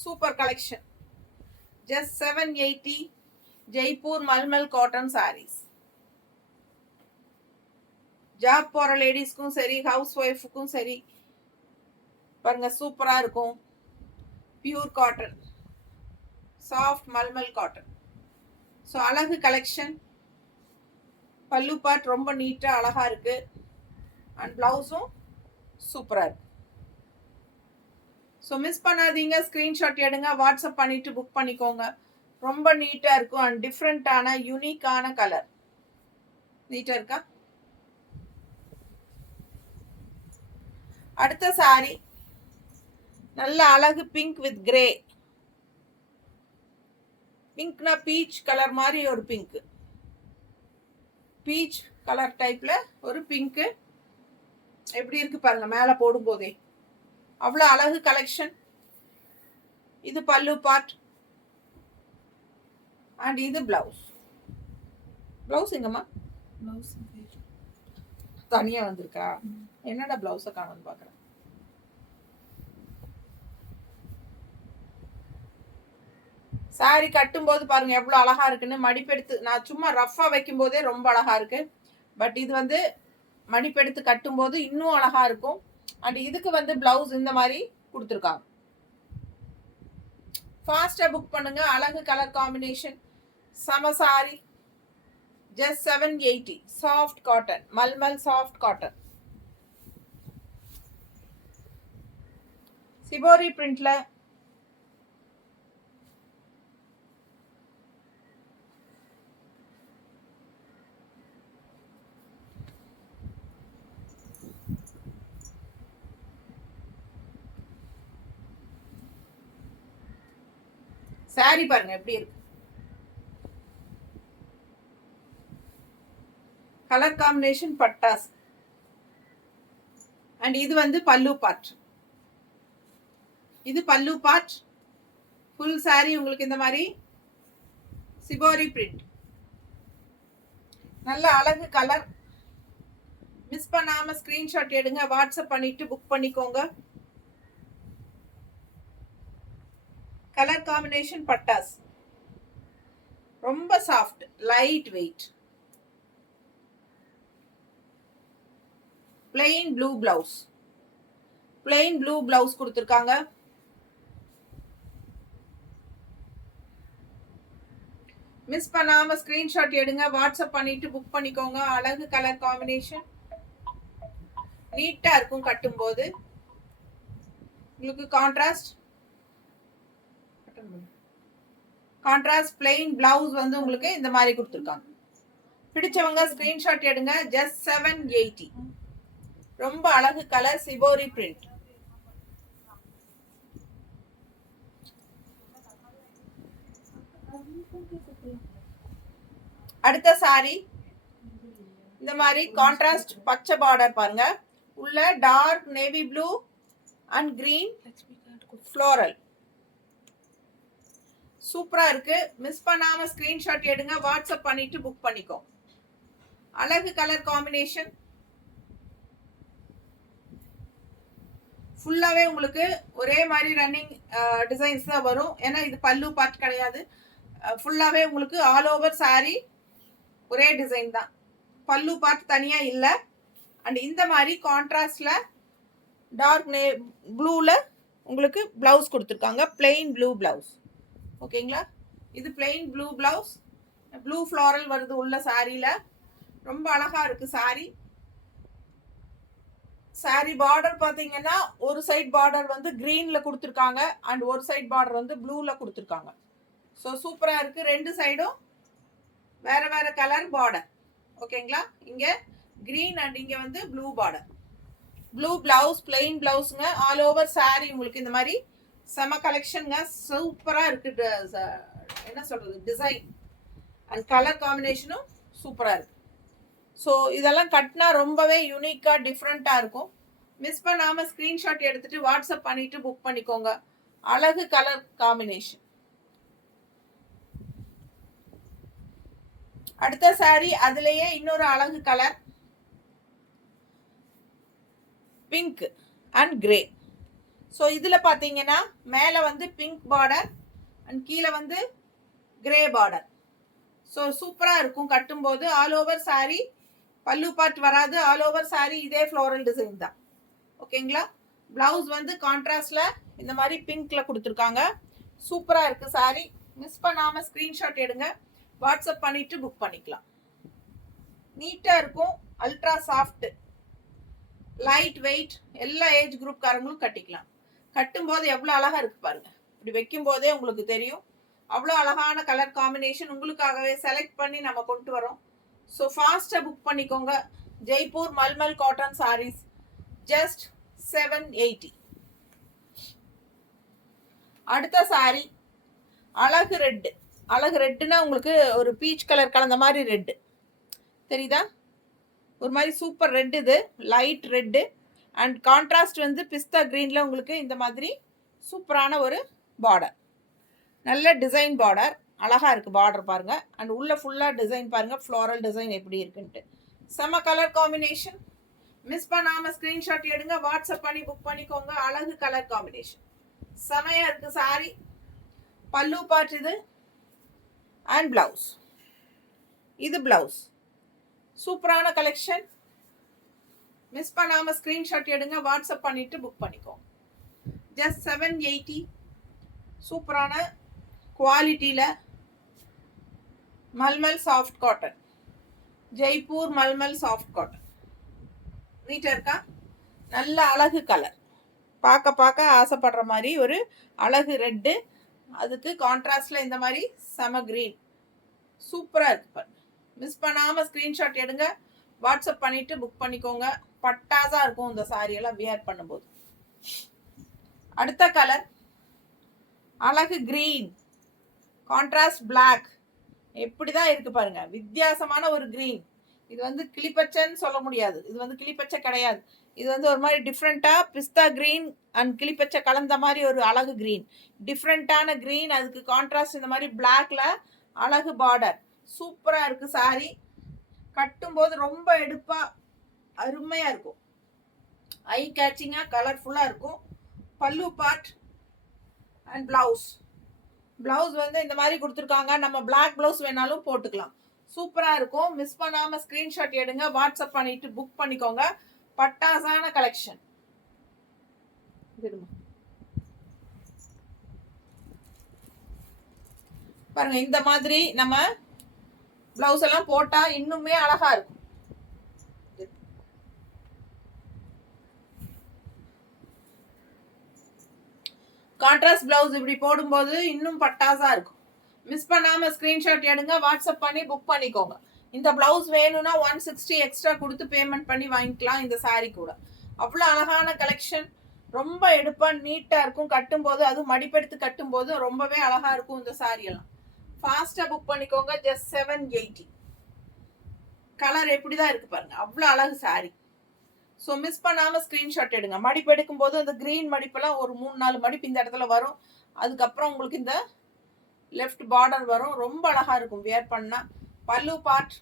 Super collection. Just 780. Jaipur mulmul cotton sarees. Job போகிற லேடிஸ்க்கும் சரி, ஹவுஸ் ஒய்ஃபுக்கும் சரி பாருங்க சூப்பராக இருக்கும். Pure cotton, soft mulmul cotton. So அழகு கலெக்ஷன். பல்லு பார்ட் ரொம்ப நீட்டாக அழகா இருக்கு. அண்ட் பிளவுஸும் சூப்பராக இருக்கு. ஸோ மிஸ் பண்ணாதீங்க, ஸ்க்ரீன்ஷாட் எடுங்க, வாட்ஸ்அப் பண்ணிட்டு புக் பண்ணிக்கோங்க. ரொம்ப நீட்டாக இருக்கும் அண்ட் டிஃப்ரெண்ட்டான யூனிக்கான கலர். நீட்டாக இருக்கா? அடுத்த சாரி நல்ல அழகு பிங்க் வித் கிரே. பிங்க்னா பீச் கலர் மாதிரி ஒரு பிங்க், பீச் கலர் டைப்ல ஒரு பிங்க். எப்படி இருக்கு பாருங்க மேலே போடும் போதே. அவ்வளோ அழகு கலெக்ஷன். இது பல்லு பார்ட் அண்ட் இது பிளவுஸ். பிளவுஸ் எங்கம்மா? பிளவுஸ் தனியாக வந்திருக்கா? என்னடா பிளவுஸை காணும்னு பார்க்குறேன். சாரி கட்டும்போது பாருங்க எவ்வளோ அழகா இருக்குன்னு. மடிப்பெடுத்து நான் சும்மா ரஃபா வைக்கும் போதே ரொம்ப அழகா இருக்கு. பட் இது வந்து மடிப்பெடுத்து கட்டும்போது இன்னும் அழகா இருக்கும். அண்ட் இதுக்கு வந்து பிளவுஸ் இந்த மாதிரி கொடுத்துருக்காங்க. ஃபாஸ்டா புக் பண்ணுங்க. அழகு கலர் காம்பினேஷன். சம sari. Just 780. Soft cotton, mulmul soft cotton. Shibori பிரிண்ட்ல சாரி பாருங்க எப்படி இருக்கு. Colour combination Pattas. அண்ட் இது வந்து பல்லு பார்ட். இது பல்லு பார்ட். ஃபுல் சாரி உங்களுக்கு இந்த மாதிரி சிபோரி பிரிண்ட். நல்ல அழகு கலர். மிஸ் பண்ணாம ஸ்கிரீன்ஷாட் எடுங்க, வாட்ஸ்அப் பண்ணிட்டு புக் பண்ணிக்கோங்க. கலர் காம்பினேஷன் பட்டாஸ். ரொம்ப soft, light weight. Plain blue blouse. Plain blue blouse கொடுத்துருக்காங்க. மிஸ் பண்ணாம ஸ்கிரீன்ஷாட் எடுங்க, வாட்ஸ்அப் பண்ணிட்டு புக் பண்ணிக்கோங்க. அழகு கலர் காம்பினேஷன். நீட்டா இருக்கும் கட்டும்போது. உங்களுக்கு கான்ட்ராஸ்ட் பிளெயின் பிளவுஸ் வந்து உங்களுக்கு இந்த மாதிரி கொடுத்துருக்காங்க. பிடிச்சவங்க ஸ்கிரீன்ஷாட் எடுங்க. ஜஸ்ட் 780. ரொம்ப அழகு கலர், சிபோரி பிரிண்ட். அடுத்த சாரி இந்த மாதிரி கான்ட்ராஸ்ட் பச்சை பார்டர் பாருங்க. உள்ள dark navy blue and green floral. சூப்பரா இருக்கு. மிஸ் பண்ணாம ஸ்கிரீன்ஷாட் எடுங்க, வாட்ஸ்அப் பண்ணிட்டு புக் பண்ணிக்கோ. அழகு கலர் காம்பினேஷன். ஃபுல்லாவே உங்களுக்கு ஒரே மாதிரி ரன்னிங் டிசைன்ஸ் தான் வரும். ஏன்னா இது பல்லு பார்ட் கிடையாது. ஃபுல்லாவே உங்களுக்கு ஆல் ஓவர் சாரி ஒரே டிசைன் தான். பல்லு பார்ட் தனியா இல்லை. அண்ட் இந்த மாதிரி கான்ட்ராஸ்ட்ல டார்க் ப்ளூல உங்களுக்கு பிளவுஸ் கொடுத்துருக்காங்க. Plain blue blouse. ஓகேங்களா? இது plain blue blouse. Blue floral வருது உள்ள சாரியில. ரொம்ப அழகா இருக்கு சாரி. சாரி பார்டர் பார்த்தீங்கன்னா ஒரு சைட் பார்டர் வந்து கிரீன்ல கொடுத்துருக்காங்க அண்ட் ஒரு சைட் பார்டர் வந்து ப்ளூல கொடுத்துருக்காங்க. ஸோ சூப்பரா இருக்கு. ரெண்டு சைடும் வேற வேற கலர் பார்டர். ஓகேங்களா? இங்க கிரீன் அண்ட் இங்க வந்து blue border. Blue blouse, plain பிளவுஸ்ங்க. ஆல் ஓவர் சாரி உங்களுக்கு இந்த மாதிரி செம கலெக்ஷனுங்க. சூப்பரா இருக்கு. என்ன சொல்றது, டிசைன் அண்ட் கலர் காம்பினேஷனும் சூப்பரா இருக்கு. ஸோ இதெல்லாம் கட்டினா ரொம்பவே யூனிக்கா டிஃப்ரெண்டா இருக்கும். மிஸ் பண்ணாம ஸ்கிரீன்ஷாட் எடுத்துட்டு வாட்ஸ்அப் பண்ணிட்டு புக் பண்ணிக்கோங்க. அழகு கலர் காம்பினேஷன். அடுத்த சாரி அதுலயே இன்னொரு அழகு colour, pink and grey. So இதுல பாத்தீங்கன்னா மேல வந்து பிங்க் பார்டர் அண்ட் கீழே வந்து கிரே பார்டர். ஸோ சூப்பரா இருக்கும் கட்டும்போது. ஆல் ஓவர் சாரி பல்லு பார்ட் வராது. ஆல் ஓவர் சாரி இதே ஃப்ளோரல் டிசைன் தான். ஓகேங்களா? பிளவுஸ் வந்து கான்ட்ராஸ்ட்ல இந்த மாதிரி பிங்க்ல கொடுத்துருக்காங்க. சூப்பரா இருக்கு சாரி. மிஸ் பண்ணாம ஸ்கிரீன்ஷாட் எடுங்க, வாட்ஸ்அப் பண்ணிட்டு புக் பண்ணிக்கலாம். நீட்டா இருக்கும். Ultra soft, light wait. எல்லா ஏஜ் குரூப் காரங்களும் கட்டிக்கலாம். கட்டும்போது எவ்வளவு அழகா இருக்கு பாருங்க. இப்படி வைக்கும் போதே உங்களுக்கு தெரியும். அவ்வளோ அழகான கலர் காம்பினேஷன் உங்களுக்காகவே செலக்ட் பண்ணி நம்ம கொண்டு வரோம். ஸோ ஃபாஸ்ட்டாக புக் பண்ணிக்கோங்க. Jaipur mulmul cotton sarees just 780. அடுத்த சாரி அழகு ரெட்டு. அழகு ரெட்டுன்னா உங்களுக்கு ஒரு பீச் கலர் கலந்த மாதிரி ரெட்டு தெரியுதா? ஒரு மாதிரி சூப்பர் ரெட். இது லைட் ரெட்டு அண்ட் கான்ட்ராஸ்ட் வந்து பிஸ்தா கிரீன்ல உங்களுக்கு இந்த மாதிரி சூப்பரான ஒரு பார்டர். நல்ல டிசைன் பார்டர். அழகா இருக்கு பார்டர் பாருங்க. அண்ட் உள்ள ஃபுல்லா டிசைன் பாருங்க, ஃப்ளோரல் டிசைன் எப்படி இருக்குன்ட்டு. செம கலர் காம்பினேஷன். மிஸ் பண்ணாம ஸ்கிரீன்ஷாட் எடுங்க, வாட்ஸ்அப் பண்ணி புக் பண்ணிக்கோங்க. அழகு கலர் காம்பினேஷன். செமையா இருக்கு சாரி. பல்லு பார்ட் இது அண்ட் பிளவுஸ். இது பிளவுஸ். சூப்பரான கலெக்ஷன். மிஸ் பண்ணாம ஸ்கிரீன்ஷாட் எடுங்க, வாட்ஸ்அப் பண்ணிட்டு புக் பண்ணிக்கோங்க. ஜஸ்ட் 780. சூப்பரான குவாலிட்டியில mulmul soft cotton. Jaipur mulmul soft cotton. நீட்டா இருக்கா? நல்ல அழகு கலர். பார்க்க பார்க்க ஆசைப்படுற மாதிரி ஒரு அழகு ரெட்டு. அதுக்கு கான்ட்ராஸ்ட்ல இந்த மாதிரி செம கிரீன். சூப்பரா இருக்கு. மிஸ் பண்ணாம ஸ்கிரீன்ஷாட் எடுங்க, வாட்ஸ்அப் பண்ணிட்டு புக் பண்ணிக்கோங்க. பட்டாசா இருக்கும் இந்த சாரி எல்லாம் வியர் பண்ணும்போது. அடுத்த கலர் அழகு கிரீன், கான்ட்ராஸ்ட் பிளாக். எப்படிதான் இருக்கு பாருங்க. வித்தியாசமான ஒரு கிரீன். இது வந்து கிளிப்பச்சைன்னு சொல்ல முடியாது, இது வந்து கிளிப்பச்சை கிடையாது. இது வந்து ஒரு மாதிரி டிஃப்ரெண்ட்டாக பிஸ்தா க்ரீன் அண்ட் கிளிப்பச்சை கலந்த மாதிரி ஒரு அழகு க்ரீன், டிஃப்ரெண்ட்டான க்ரீன். அதுக்கு கான்ட்ராஸ்ட் இந்த மாதிரி பிளாக்ல அழகு பார்டர். சூப்பராக இருக்குது சாரி. கட்டும்போது ரொம்ப எடுப்பாக அருமையாக இருக்கும், ஐ கேச்சிங்காக கலர்ஃபுல்லாக இருக்கும். பல்லு பார்ட் அண்ட் பிளவுஸ். பிளவுஸ் வந்து இந்த மாதிரி கொடுத்துருக்காங்க. நம்ம பிளாக் பிளவுஸ் வேணாலும் போட்டுக்கலாம். சூப்பராக இருக்கும். மிஸ் பண்ணாமல் ஸ்க்ரீன்ஷாட் எடுங்க, வாட்ஸ்அப் பண்ணிட்டு புக் பண்ணிக்கோங்க. பட்டாசான கலெக்ஷன். பாருங்க, இந்த மாதிரி நம்ம பிளவுஸ் எல்லாம் போட்டா இன்னுமே அழகா இருக்கும். கான்ட்ராஸ்ட் பிளவுஸ் இப்படி போடும்போது இன்னும் பட்டாசா இருக்கும். மிஸ் பண்ணாம ஸ்கிரீன்ஷாட் எடுங்க, வாட்ஸ்அப் பண்ணி புக் பண்ணிக்கோங்க. இந்த பிளவுஸ் வேணும்னா 160 எக்ஸ்ட்ரா கொடுத்து பேமெண்ட் பண்ணி வாங்கிக்கலாம். இந்த சாரி கூட அவ்வளோ அழகான கலெக்ஷன். ரொம்ப எடுப்பா நீட்டா இருக்கும். கட்டும்போது அதுவும் மடிப்பெடுத்து கட்டும்போது ரொம்பவே அழகா இருக்கும். இந்த சாரி எல்லாம் ஃபாஸ்டா புக் பண்ணிக்கோங்க. ஜஸ்ட் 780. கலர் எப்படிதான் இருக்கு பாருங்க, அவ்வளோ அழகு சாரி. ஸோ மிஸ் பண்ணாமல் ஸ்க்ரீன்ஷாட் எடுங்க. மடிப்பு எடுக்கும்போது அந்த க்ரீன் மடிப்பெல்லாம் ஒரு 3-4 மடிப்பு இந்த இடத்துல வரும். அதுக்கப்புறம் உங்களுக்கு இந்த லெஃப்ட் பார்டர் வரும். ரொம்ப அழகாக இருக்கும் வியர் பண்ணால். பல்லு பார்ட்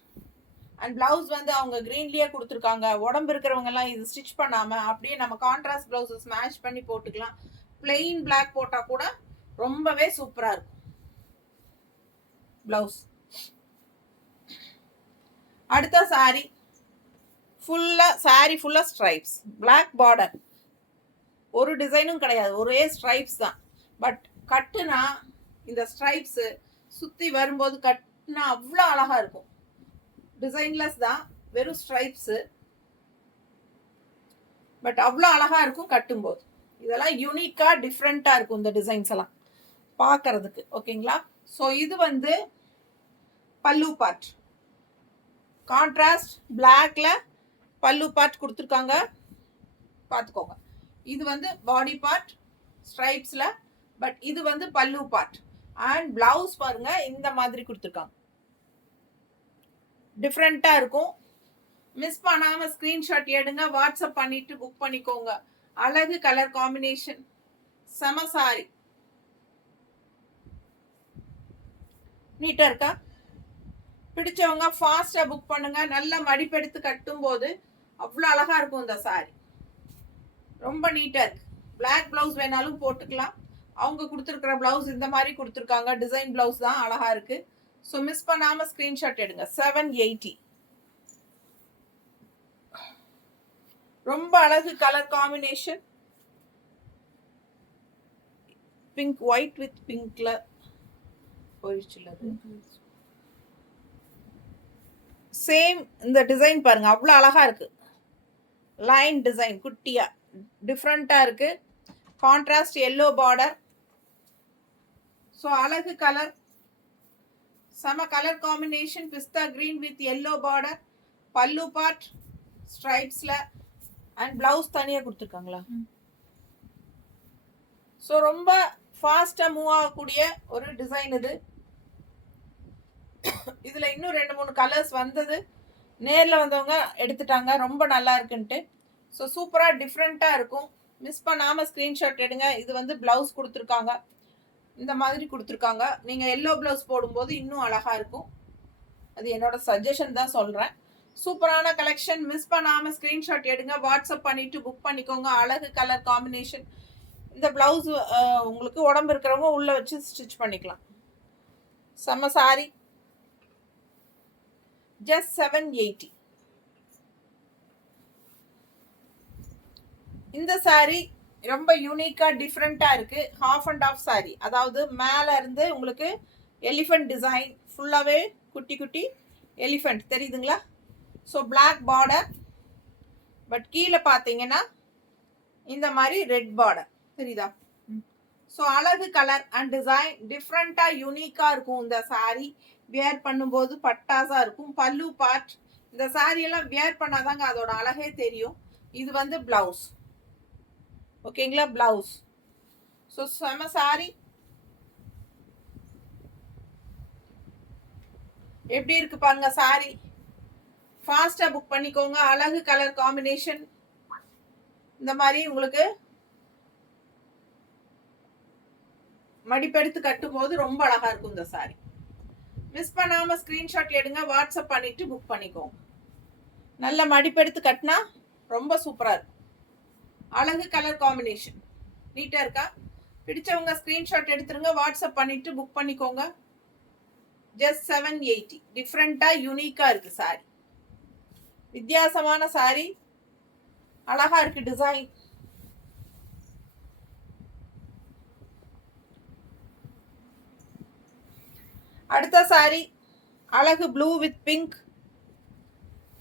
அண்ட் பிளவுஸ் வந்து அவங்க க்ரீன்லேயே கொடுத்துருக்காங்க. உடம்பு இருக்கிறவங்கெல்லாம் இது ஸ்டிச் பண்ணாமல் அப்படியே நம்ம கான்ட்ராஸ்ட் பிளவுஸை ஸ்மேஷ் பண்ணி போட்டுக்கலாம். பிளெயின் பிளாக் போட்டால் கூட ரொம்பவே சூப்பராக இருக்கும் பிளவுஸ். அடுத்த சாரி ஃபுல்லாக, சாரி ஃபுல்லாக ஸ்ட்ரைப்ஸ், பிளாக் பார்டர், ஒரு டிசைனும் கிடையாது, ஒரே ஸ்ட்ரைப்ஸ் தான். பட் கட்டுனா இந்த ஸ்ட்ரைப்ஸு சுற்றி வரும்போது கட்டுனா அவ்வளோ அழகாக இருக்கும். டிசைன்லெஸ் தான், வெறும் ஸ்ட்ரைப்ஸு, பட் அவ்வளோ அழகாக இருக்கும் கட்டும்போது. இதெல்லாம் யூனிக்காக டிஃப்ரெண்ட்டாக இருக்கும் இந்த டிசைன்ஸ் எல்லாம் பார்க்கறதுக்கு. ஓகேங்களா? ஸோ இது வந்து பல்லு பார்ட். கான்ட்ராஸ்ட் பிளாக்ல பல்லு பார்ட் கொடுத்துருக்காங்க, பார்த்துக்கோங்க. இது வந்து பாடி பார்ட் ஸ்ட்ரைப்ஸில், பட் இது வந்து பல்லு பார்ட். அண்ட் பிளவுஸ் பாருங்க இந்த மாதிரி கொடுத்துருக்காங்க, டிஃப்ரெண்ட்டாக இருக்கும். மிஸ் பண்ணாமல் ஸ்க்ரீன்ஷாட் எடுங்க, வாட்ஸ்அப் பண்ணிட்டு புக் பண்ணிக்கோங்க. அழகு கலர் காம்பினேஷன், செம சாரி. நீட்டாக இருக்கா? பிடிச்சவங்க ஃபாஸ்ட்டாக புக் பண்ணுங்க. நல்ல மடிப்பெடுத்து கட்டும் போது அவ்வளோ அழகா இருக்கும் இந்த சாரி. ரொம்ப நீட்டாக இருக்கு. பிளாக் பிளவுஸ் வேணாலும் போட்டுக்கலாம். அவங்க கொடுத்துருக்கிற பிளவுஸ் இந்த மாதிரி கொடுத்துருக்காங்க, டிசைன் பிளவுஸ் தான், அழகா இருக்கு. ஸோ மிஸ் பண்ணாம ஸ்கிரீன்ஷாட் எடுங்க. 780. ரொம்ப அழகு colour combination. Pink white with பிங்க்ல போயிடுச்சுள்ளது. சேம் இந்த டிசைன் பாருங்க, அவ்வளோ அழகா இருக்கு. லைன் டிசைன் குட்டியா டிஃப்ரெண்ட்டாக இருக்கு. Contrast yellow border. ஸோ அழகு கலர், செம கலர் காம்பினேஷன். பிஸ்தா கிரீன் வித் எல்லோ பார்டர். பல்லு பார்ட் ஸ்ட்ரைப்ஸில் அண்ட் பிளவுஸ் தனியாக கொடுத்துருக்காங்களா? ஸோ ரொம்ப ஃபாஸ்ட்டாக மூவ் ஆகக்கூடிய ஒரு டிசைன் இது. இதில் இன்னும் 2-3 கலர்ஸ் வந்தது, நேரில் வந்தவங்க எடுத்துட்டாங்க, ரொம்ப நல்லா இருக்குன்ட்டு. ஸோ சூப்பராக டிஃப்ரெண்ட்டாக இருக்கும். மிஸ் பண்ணாமல் ஸ்க்ரீன்ஷாட் எடுங்க. இது வந்து ப்ளவுஸ் கொடுத்துருக்காங்க, இந்த மாதிரி கொடுத்துருக்காங்க. நீங்கள் எல்லோ ப்ளவுஸ் போடும்போது இன்னும் அழகாக இருக்கும். அது என்னோட சஜஷன் தான் சொல்கிறேன். சூப்பரான கலெக்ஷன். மிஸ் பண்ணாமல் ஸ்க்ரீன்ஷாட் எடுங்க, வாட்ஸ்அப் பண்ணிவிட்டு புக் பண்ணிக்கோங்க. அழகு கலர் காம்பினேஷன். இந்த ப்ளவுஸ் உங்களுக்கு உடம்பு இருக்கிறவங்க உள்ளே வச்சு ஸ்டிச் பண்ணிக்கலாம். செம்ம சாரி. ஜஸ்ட் 780. இந்த சாரி ரொம்ப யூனிக்காக டிஃப்ரெண்ட்டாக இருக்குது. ஹாஃப் அண்ட் ஆஃப் சாரி, அதாவது மேலே இருந்து உங்களுக்கு எலிஃபண்ட் டிசைன், ஃபுல்லாகவே குட்டி குட்டி எலிஃபண்ட் தெரியுதுங்களா? ஸோ பிளாக் பார்டர், பட் கீழே பார்த்தீங்கன்னா இந்த மாதிரி ரெட் பார்டர் தெரியுதா? ஸோ அழகு கலர் அண்ட் டிசைன் டிஃப்ரெண்ட்டாக யூனிக்காக இருக்கும். இந்த சாரி வியர் பண்ணும்போது பட்டாசாக இருக்கும். பல்லு பார்ட். இந்த சாரியெல்லாம் வியர் பண்ணாதாங்க அதோட அழகே தெரியும். இது வந்து பிளவுஸ். ஓகேங்களா? பிளவுஸ். ஸோ செம சாரி. எப்படி இருக்கு பாருங்க சாரி. ஃபாஸ்டா புக் பண்ணிக்கோங்க. அழகு கலர் காம்பினேஷன். இந்த மாதிரி உங்களுக்கு மடிப்பெடுத்து கட்டும் போது ரொம்ப அழகா இருக்கும் இந்த சாரி. மிஸ் பண்ணாம ஸ்கிரீன்ஷாட் எடுங்க, வாட்ஸ்அப் பண்ணிட்டு புக் பண்ணிக்கோங்க. நல்ல மடிப்பெடுத்து கட்டினா ரொம்ப சூப்பரா இருக்கும். அழகு கலர் காம்பினேஷன் நீட்டா இருக்கா? பிடிச்சவங்க ஸ்கிரீன்ஷாட் எடுத்துருங்க, வாட்ஸ்அப் பண்ணிட்டு புக் பண்ணிக்கோங்க. ஜஸ்ட் 780. டிஃப்ரெண்டா யூனிக்கா இருக்கு சாரி. வித்தியாசமான சாரி, அழகா இருக்கு டிசைன். அடுத்த சாரி அழகு ப்ளூ வித் பிங்க்.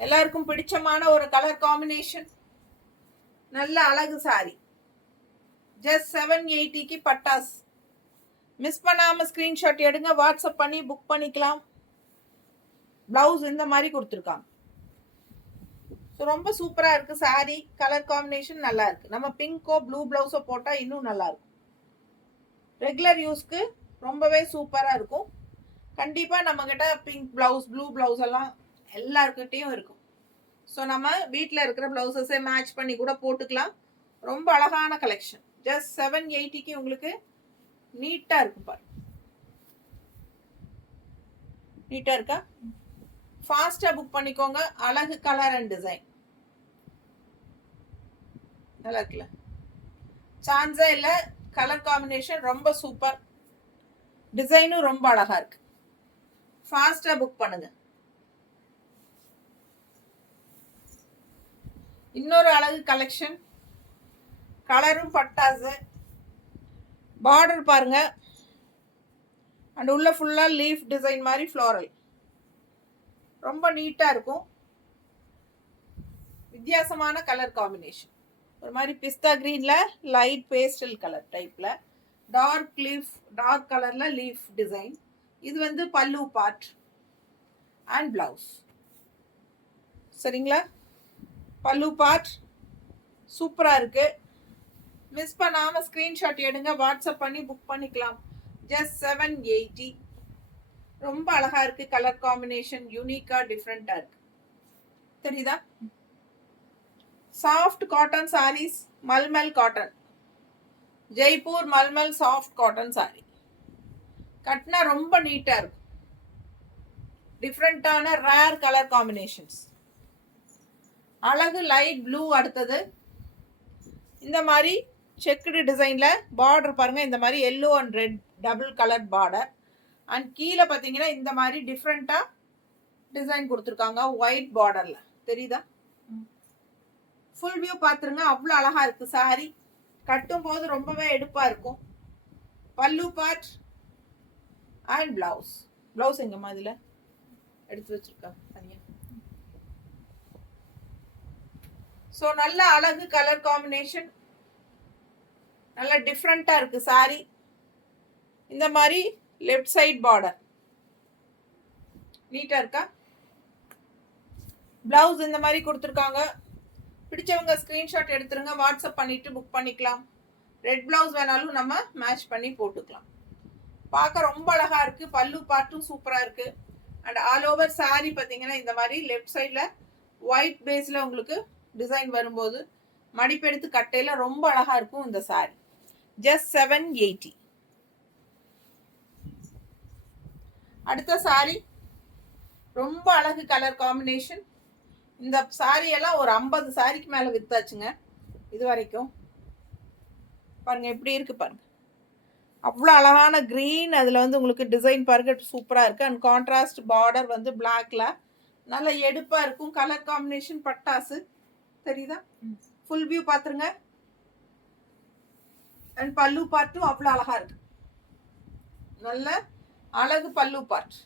எல்லாருக்கும் பிடிச்சமான ஒரு கலர் காம்பினேஷன். நல்ல அழகு சாரி. ஜஸ்ட் 780க்கு பட்டாஸ். மிஸ் பண்ணாம ஸ்கிரீன்ஷாட் எடுங்க, வாட்ஸ்அப் பண்ணி புக் பண்ணிக்கலாம். பிளவுஸ் இந்த மாதிரி கொடுத்துருக்காங்க. ரொம்ப சூப்பரா இருக்கு சாரி. கலர் காம்பினேஷன் நல்லா இருக்கு. நம்ம பிங்கோ ப்ளூ பிளவுஸோ போட்டா இன்னும் நல்லா இருக்கும். ரெகுலர் யூஸ்க்கு ரொம்பவே சூப்பரா இருக்கும். கண்டிப்பா நம்ம கிட்ட பிங்க் பிளவுஸ் ப்ளூ பிளவுஸ் எல்லாம் எல்லாருக்கிட்டையும் இருக்கும். ஸோ நம்ம வீட்டில் இருக்கிற பிளவுசஸே மேட்ச் பண்ணி கூட போட்டுக்கலாம். ரொம்ப அழகான கலெக்ஷன். ஜஸ்ட் 780க்கு உங்களுக்கு நீட்டா இருக்கும் பாரு. நீட்டா இருக்கா? ஃபாஸ்டா புக் பண்ணிக்கோங்க. அழகு கலர் அண்ட் டிசைன் நல்லா இருக்குல்ல? சான்ஸே இல்லை. கலர் காம்பினேஷன் ரொம்ப சூப்பர். டிசைனும் ரொம்ப அழகா இருக்கு. ஃபாஸ்டா புக் பண்ணுங்க. இன்னொரு அழகு கலெக்ஷன். கலரும் பட்டாசு. பார்டர் பாருங்க. அண்ட் உள்ள ஃபுல்லா லீஃப் டிசைன் மாதிரி ஃப்ளோரல். ரொம்ப நீட்டா இருக்கும். வித்தியாசமான கலர் காம்பினேஷன். ஒரு மாதிரி பிஸ்தா கிரீன்ல லைட் பேஸ்டல் கலர் டைப்ல டார்க் கலர்ல லீஃப் டிசைன். இது வந்து பல்லு பார்ட் அண்ட் பிளவுஸ். சரிங்களா? பல்லு பார்ட் சூப்பரா இருக்கு. மிஸ் பண்ணாம ஸ்கிரீன்ஷாட் எடுங்க, வாட்ஸ்அப் பண்ணி புக் பண்ணிக்கலாம். ஜஸ்ட் 780. ரொம்ப அழகா இருக்கு. கலர் காம்பினேஷன் யூனிக்கா டிஃப்ரெண்டா இருக்கு. தெரியுதா? Soft cotton sarees. Mulmul cotton, Jaipur mulmul soft cotton saree. கட்டினா ரொம்ப நீட்டா இருக்கும். டிஃப்ரெண்டான ரேர் கலர் காம்பினேஷன்ஸ். அழகு லைட் ப்ளூ. அடுத்தது இந்த மாதிரி செக்குடு டிசைன்ல பார்டர் பாருங்க. இந்த மாதிரி yellow and red double colour border. And கீழே பார்த்தீங்கன்னா இந்த மாதிரி டிஃப்ரெண்டா டிசைன் கொடுத்துருக்காங்க ஒயிட் பார்டர்ல. தெரியுதா? ஃபுல் வியூ பார்த்துருங்க. அவ்வளோ அழகா இருக்கு சாரி. கட்டும் போது ரொம்பவே எடுப்பா இருக்கும். பல்லு பார்ட் அண்ட் பிளவுஸ். பிளவுஸ் எங்கம்மா இதுல எடுத்து வச்சிருக்கா தனியா? ஸோ நல்ல அழகு கலர் காம்பினேஷன். நல்ல டிஃப்ரெண்டா இருக்கு சாரி. இந்த மாதிரி லெஃப்ட் சைட் பார்டர் நீட்டா இருக்கா? பிளவுஸ் இந்த மாதிரி கொடுத்துருக்காங்க. பிடிச்சவங்க ஸ்கிரீன்ஷாட் எடுத்துருங்க, வாட்ஸ்அப் பண்ணிட்டு புக் பண்ணிக்கலாம். ரெட் பிளவுஸ் வேணாலும் நம்ம மேட்ச் பண்ணி போட்டுக்கலாம். பார்க்க ரொம்ப அழகா இருக்கு. பல்லு பார்ட்டும் சூப்பரா இருக்கு. அண்ட் ஆல் ஓவர் சாரி பார்த்தீங்கன்னா இந்த மாதிரி லெஃப்ட் சைட்ல ஒயிட் பேஸ்ல உங்களுக்கு டிசைன் வரும்போது மடிப்பெடுத்து கட்டையில ரொம்ப அழகா இருக்கும் இந்த சாரி. ஜஸ்ட் 780. அடுத்த சாரி ரொம்ப அழகு கலர் காம்பினேஷன். இந்த சாரி எல்லாம் ஒரு 50 சாரிக்கு மேல வித்தாச்சுங்க இது வரைக்கும். பாருங்க எப்படி இருக்கு பாருங்க. அவ்வளோ அழகான கிரீன். அதில் வந்து உங்களுக்கு டிசைன் பாருங்க சூப்பராக இருக்குது. அண்ட் கான்ட்ராஸ்ட் பார்டர் வந்து பிளாக்ல நல்ல எடுப்பாக இருக்கும். கலர் காம்பினேஷன் பட்டாசு. தெரியுதா? ஃபுல் வியூ பார்த்துருங்க. அண்ட் பல்லு பார்ட்டும் அவ்வளோ அழகா இருக்கு. நல்ல அழகு பல்லு பார்ட்.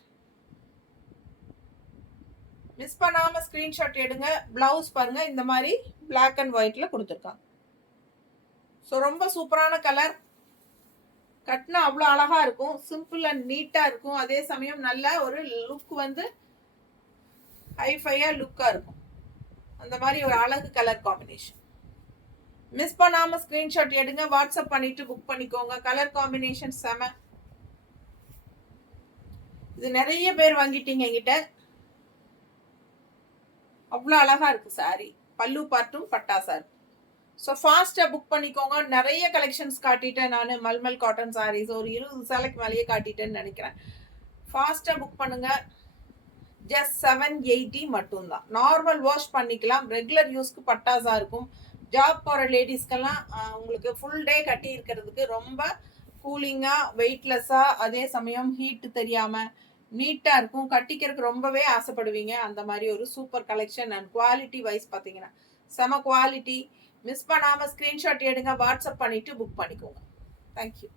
மிஸ் பண்ணாம ஸ்கிரீன்ஷாட் எடுங்க. பிளவுஸ் பாருங்க இந்த மாதிரி பிளாக் அண்ட் ஒயிட்ல கொடுத்துருக்காங்க. ஸோ ரொம்ப சூப்பரான கலர். கட்டினா அவ்வளோ அழகா இருக்கும். சிம்பிள் அண்ட் நீட்டா இருக்கும். அதே சமயம் நல்ல ஒரு லுக் வந்து ஹைஃபையா லுக்கா இருக்கும். அந்த மாதிரி ஒரு அழகு கலர் காம்பினேஷன். மிஸ் பண்ணாம ஸ்கிரீன்ஷாட் எடுங்க, வாட்ஸ்அப் பண்ணிட்டு புக் பண்ணிக்கோங்க. கலர் காம்பினேஷன் செம. இது நிறைய பேர் வாங்கிட்டீங்க என்கிட்ட. அவ்வளோ அழகா இருக்கு சாரி. பல்லு பார்ட்டும் பட்டாசா இருக்கு. ஸோ ஃபாஸ்ட்டாக புக் பண்ணிக்கோங்க. நிறைய கலெக்ஷன்ஸ் காட்டிட்டேன் நான். மல்மல் காட்டன் சாரீஸ் ஒரு 20 சேலைக்கு மேலேயே காட்டிட்டேன்னு நினைக்கிறேன். ஃபாஸ்ட்டாக புக் பண்ணுங்க. ஜஸ்ட் 780 மட்டும்தான். நார்மல் வாஷ் பண்ணிக்கலாம். ரெகுலர் யூஸ்க்கு பட்டாசா இருக்கும். ஜாப் போகிற லேடிஸ்க்கெல்லாம் உங்களுக்கு ஃபுல் டே கட்டி இருக்கிறதுக்கு ரொம்ப கூலிங்காக, வெயிட்லெஸ்ஸாக, அதே சமயம் ஹீட்டு தெரியாமல் நீட்டாக இருக்கும். கட்டிக்கிறதுக்கு ரொம்பவே ஆசைப்படுவீங்க. அந்த மாதிரி ஒரு super collection. And quality wise பார்த்தீங்கன்னா செம குவாலிட்டி. மிஸ் பண்ணாமல் ஸ்க்ரீன்ஷாட் எடுங்க, வாட்ஸ்அப் பண்ணிவிட்டு புக் பண்ணிக்கோங்க. தேங்க்யூ.